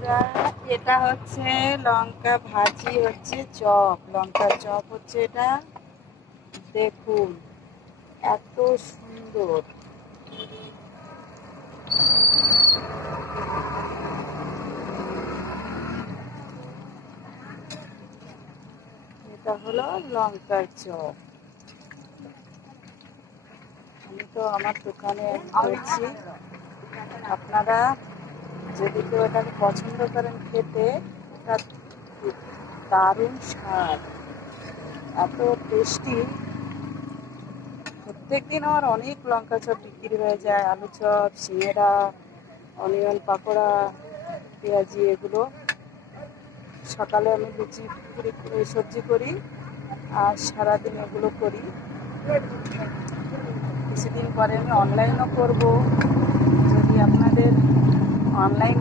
বন্ধুরা, এটা হচ্ছে লঙ্কা ভাজি, হচ্ছে চপ, লঙ্কার চপ হচ্ছে এটা। দেখুন এত সুন্দর। এটা হলো লঙ্কার চপ। আমি তো আমার দোকানে করছি, আপনারা যদি কেউ এটাকে পছন্দ করেন খেতে, এটা দারুণ স্বাদ, এত টেস্টি। প্রত্যেকদিন আমার অনেক লঙ্কা চপ বিক্রি হয়ে যায়, আলু চপ, সিঙেড়া, অনিয়ন পাকোড়া, পেঁয়াজি, এগুলো। সকালে আমি লুচি সবজি করি, আর সারাদিন এগুলো করি। কিছুদিন পরে আমি অনলাইনও করব। যদি আপনাদের অনলাইন